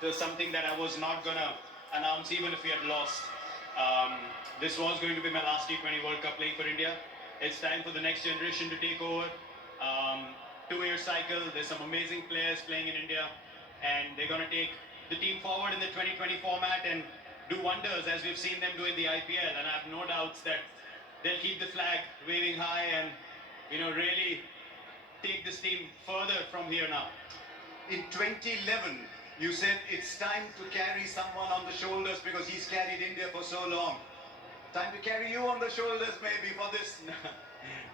to something that I was not gonna announce even if we had lost. Um, this was going to be my last T20 World Cup playing for India. It's time for the next generation to take over. 2-year cycle. There's some amazing players playing in India, and they're gonna take the team forward in the 2020 format and do wonders as we've seen them do in the IPL. And I have no doubts that they'll keep the flag waving high and really take this team further from here now. In 2011, you said it's time to carry someone on the shoulders because he's carried India for so long. Time to carry you on the shoulders maybe for this.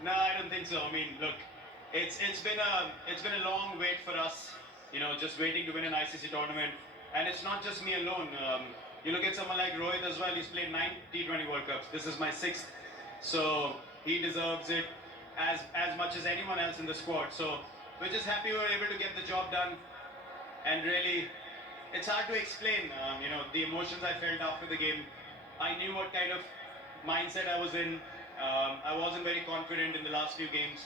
No, I don't think so. I mean, look, it's been a long wait for us. Just waiting to win an ICC tournament, and it's not just me alone. You look at someone like Rohit as well. He's played 9 T20 World Cups. This is my 6th, so he deserves it as much as anyone else in the squad. So we're just happy we were able to get the job done, and really, it's hard to explain. The emotions I felt after the game. I knew what kind of mindset I was in. I wasn't very confident in the last few games.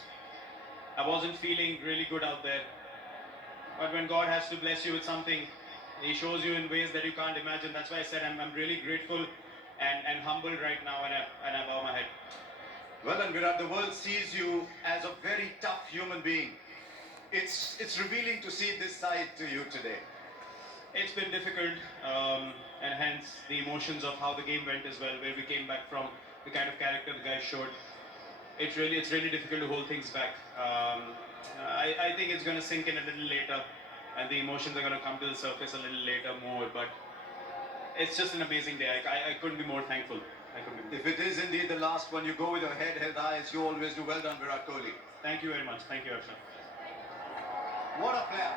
I wasn't feeling really good out there. But when God has to bless you with something, He shows you in ways that you can't imagine. That's why I said I'm really grateful and humbled right now, and I bow my head. Well, and Virat, the world sees you as a very tough human being. It's revealing to see this side to you today. It's been difficult, and hence the emotions of how the game went as well, where we came back from, the kind of character the guys showed. It's really difficult to hold things back. I think it's going to sink in a little later, and the emotions are going to come to the surface a little later more. But it's just an amazing day. I couldn't be more thankful. If it is indeed the last one, you go with your head held high as you always do. Well done, Virat Kohli. Thank you very much. Thank you, Harsha. What a player.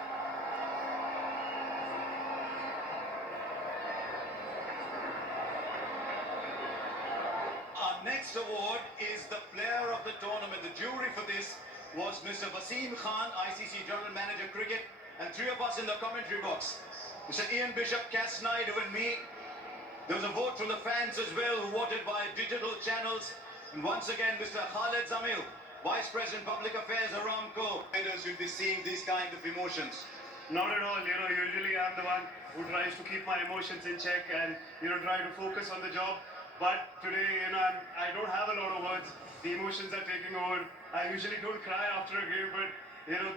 Our next award is the player of the tournament. The jury for this was Mr. Wasim Khan, ICC General Manager Cricket, and 3 of us in the commentary box. Mr. Ian Bishop, Cass Snyder and me. There was a vote from the fans as well, who voted via digital channels. And once again, Mr. Khaled Zamil, Vice President Public Affairs, Aramco. You'll be seeing these kind of emotions. Not at all. Usually I'm the one who tries to keep my emotions in check and, try to focus on the job. But today, I don't have a lot of words. The emotions are taking over. I usually don't cry after a game, but,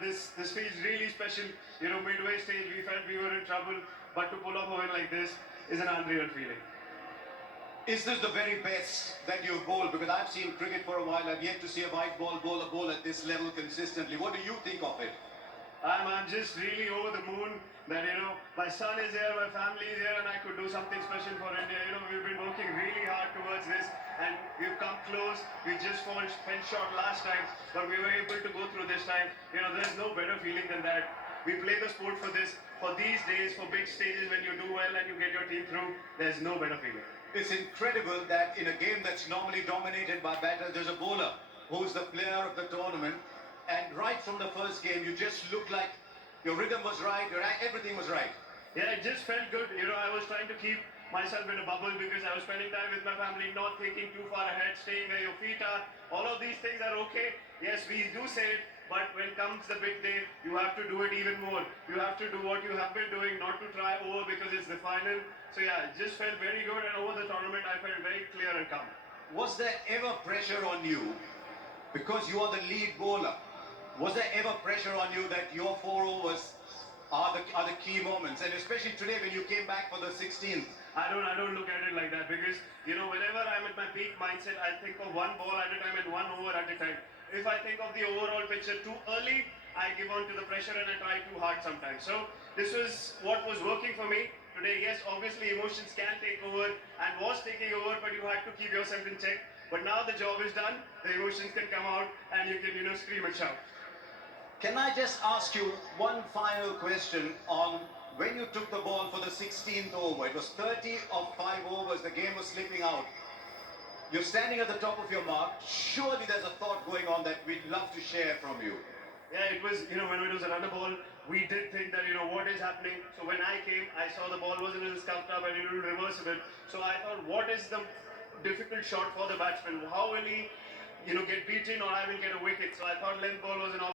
this feels really special. Midway stage, we felt we were in trouble, but to pull off a win like this is an unreal feeling. Is this the very best that you've bowled? Because I've seen cricket for a while. I've yet to see a white ball bowler bowl at this level consistently. What do you think of it? I'm just really over the moon that, my son is here, my family is here, and I could do something special for India. We've been working really hard towards this, and we've come close. We just fell short last time, but we were able to go through this time. There's no better feeling than that. We play the sport for this, for these days, for big stages when you do well and you get your team through. There's no better feeling. It's incredible that in a game that's normally dominated by batters, there's a bowler who's the player of the tournament. And right from the first game, you just looked like your rhythm was right, everything was right. Yeah, it just felt good. I was trying to keep myself in a bubble because I was spending time with my family, not thinking too far ahead, staying where your feet are. All of these things are okay. Yes, we do say it, but when comes the big day, you have to do it even more. You have to do what you have been doing, not to try over because it's the final. So yeah, it just felt very good, and over the tournament, I felt very clear and calm. Was there ever pressure on you, because you are the lead bowler? Was there ever pressure on you that your 4 overs are the key moments, and especially today when you came back for the 16th? I don't look at it like that because, whenever I'm at my peak mindset, I think of one ball at a time and 1 over at a time. If I think of the overall picture too early, I give on to the pressure and I try too hard sometimes. So this was what was working for me today. Yes, obviously emotions can take over and was taking over, but you had to keep yourself in check. But now the job is done, the emotions can come out and you can, scream and shout. Can I just ask you one final question on when you took the ball for the 16th over? It was 30 of 5 overs, the game was slipping out. You're standing at the top of your mark. Surely there's a thought going on that we'd love to share from you. Yeah, it was, when it was a runner ball, we did think that, what is happening? So when I came, I saw the ball was a little scuffed up and a little reversible. So I thought, what is the difficult shot for the batsman? How will he, get beaten or I will get a wicket? So I thought length ball was an option.